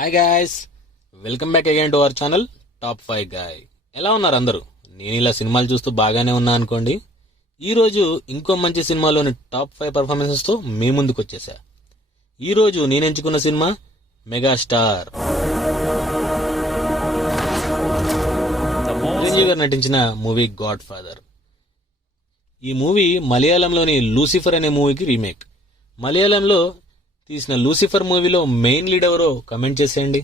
Hi guys, welcome back again to our channel top 5 guy. ఎలా ఉన్నారు అందరూ? నేను ఇలా సినిమాలు చూస్తూ బాగానే ఉన్నా అనుకోండి. ఈ రోజు ఇంకో మంచి సినిమాలోని టాప్ 5 పర్ఫార్మెన్సెస్ తో మీ ముందుకు వచ్చేసా. ఈ రోజు నేను ఎంచుకున్న సినిమా మెగాస్టార్ చిరంజీవి గారు నటించిన మూవీ గాడ్ ఫాదర్. ఈ మూవీ మలయాళంలోని లూసిఫర్ అనే మూవీకి రీమేక్. మలయాళంలో తీసిన లూసిఫర్ మూవీలో మెయిన్ లీడ్ ఎవరో కమెంట్ చేసేయండి.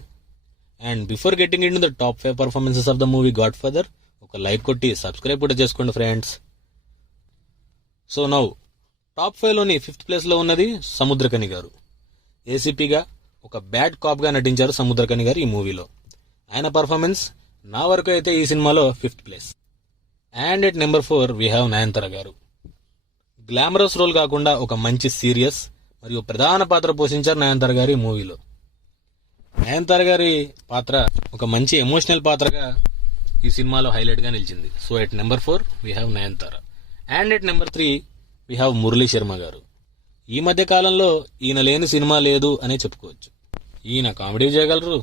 And before getting in to the top 5 performances of the movie God father, ఒక లైక్ కొట్టి సబ్స్క్రైబ్ కూడా చేసుకోండి ఫ్రెండ్స్. సో నౌ టాప్ 5 లోని 5th ప్లేస్ లో ఉన్నది సముద్రకని గారు. ఏసీపీగా ఒక బ్యాడ్ కాప్ గా నటించారు సముద్రకని గారు ఈ మూవీలో. ఆయన పర్ఫార్మెన్స్ నా వరకు అయితే ఈ సినిమాలో 5th ప్లేస్. And at number 4 we have Nayanthara గారు. గ్లామరస్ రోల్ కాకుండా ఒక మంచి సీరియస్ మరియు ప్రధాన పాత్ర పోషించారు నయనతార గారు ఈ మూవీలో. నయనతార గారి పాత్ర ఒక మంచి ఎమోషనల్ పాత్రగా ఈ సినిమాలో హైలైట్ గా నిలిచింది. So at number 4 we have Nayanthara. And at number 3 we have Murali Sharma garu. ఈ మధ్య కాలంలో ఈయన లేని సినిమా లేదు అనే చెప్పుకోవచ్చు. ఈయన కామెడీ చేయగలరు,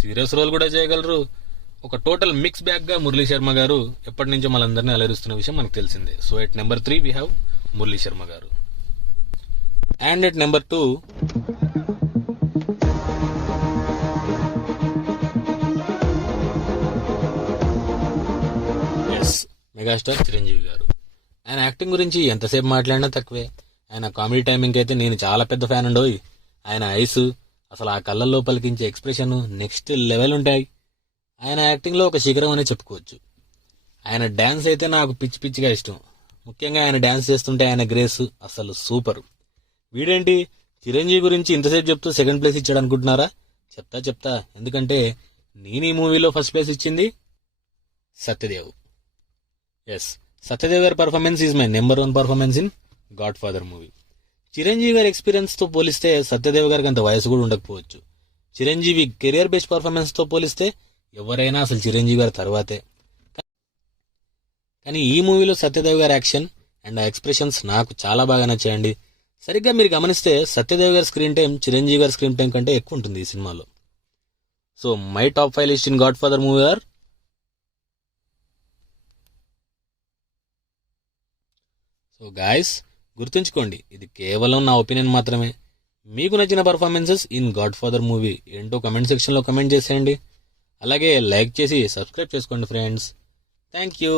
సీరియస్ రోల్ కూడా చేయగలరు. ఒక టోటల్ మిక్స్ బ్యాగ్ గా మురళీ శర్మ గారు ఎప్పటి నుంచో మనందరినీ అలరిస్తున్న విషయం మనకు తెలిసిందే. So at number 3 we have Murali Sharma గారు. And at number 2 megastar Chiranjeevi గారు. ఆయన యాక్టింగ్ గురించి ఎంతసేపు మాట్లాడినా తక్కువే. ఆయన కామెడీ టైమింగ్ అయితే నేను చాలా పెద్ద ఫ్యాన్ అండోయ్. ఆయన ఐస్, అసలు ఆ కళ్ళల్లో పలికించే ఎక్స్ప్రెషన్ నెక్స్ట్ లెవెల్ ఉంటాయి. ఆయన యాక్టింగ్ లో ఒక శిఖరం అనే చెప్పుకోవచ్చు. ఆయన డాన్స్ అయితే నాకు పిచ్చి పిచ్చిగా ఇష్టం. ముఖ్యంగా ఆయన డాన్స్ చేస్తుంటే ఆయన గ్రేస్ అసలు సూపర్. వీడేంటి చిరంజీవి గురించి ఇంతసేపు చెప్తూ 2nd ప్లేస్ ఇచ్చాడు అనుకుంటున్నారా? చెప్తా. ఎందుకంటే నేను ఈ మూవీలో 1st ప్లేస్ ఇచ్చింది సత్యదేవ్. ఎస్, సత్యదేవ్ గారి performance is my number 1 performance in Godfather movie. Chiranjeevi గారి ఎక్స్పీరియన్స్ తో పోలిస్తే సత్యదేవ్ గారికి అంత వయసు కూడా ఉండకపోవచ్చు. చిరంజీవి కెరియర్ బేస్డ్ పర్ఫార్మెన్స్ తో పోలిస్తే ఎవరైనా అసలు చిరంజీవి గారి తర్వాతే. కానీ ఈ మూవీలో సత్యదేవ్ గారి యాక్షన్ అండ్ ఆ ఎక్స్ప్రెషన్స్ నాకు చాలా బాగా నచ్చాయండి. సరిగ్గా మీరు గమనిస్తే సత్యదేవ్ గారి స్క్రీన్ టైం చిరంజీవి గారి స్క్రీన్ టైం కంటే ఎక్కువ ఉంటుంది ఈ సినిమాలో. So my top 5 list in Godfather movie are. So guys, గుర్తుంచుకోండి, ఇది కేవలం నా ఒపీనియన్ మాత్రమే. మీకు నచ్చిన performances in Godfather movie ఏంటో కమెంట్ సెక్షన్ లో కమెంట్ చేసేయండి. అలాగే లైక్ చేసి సబ్స్క్రైబ్ చేసుకోండి ఫ్రెండ్స్. Thank you.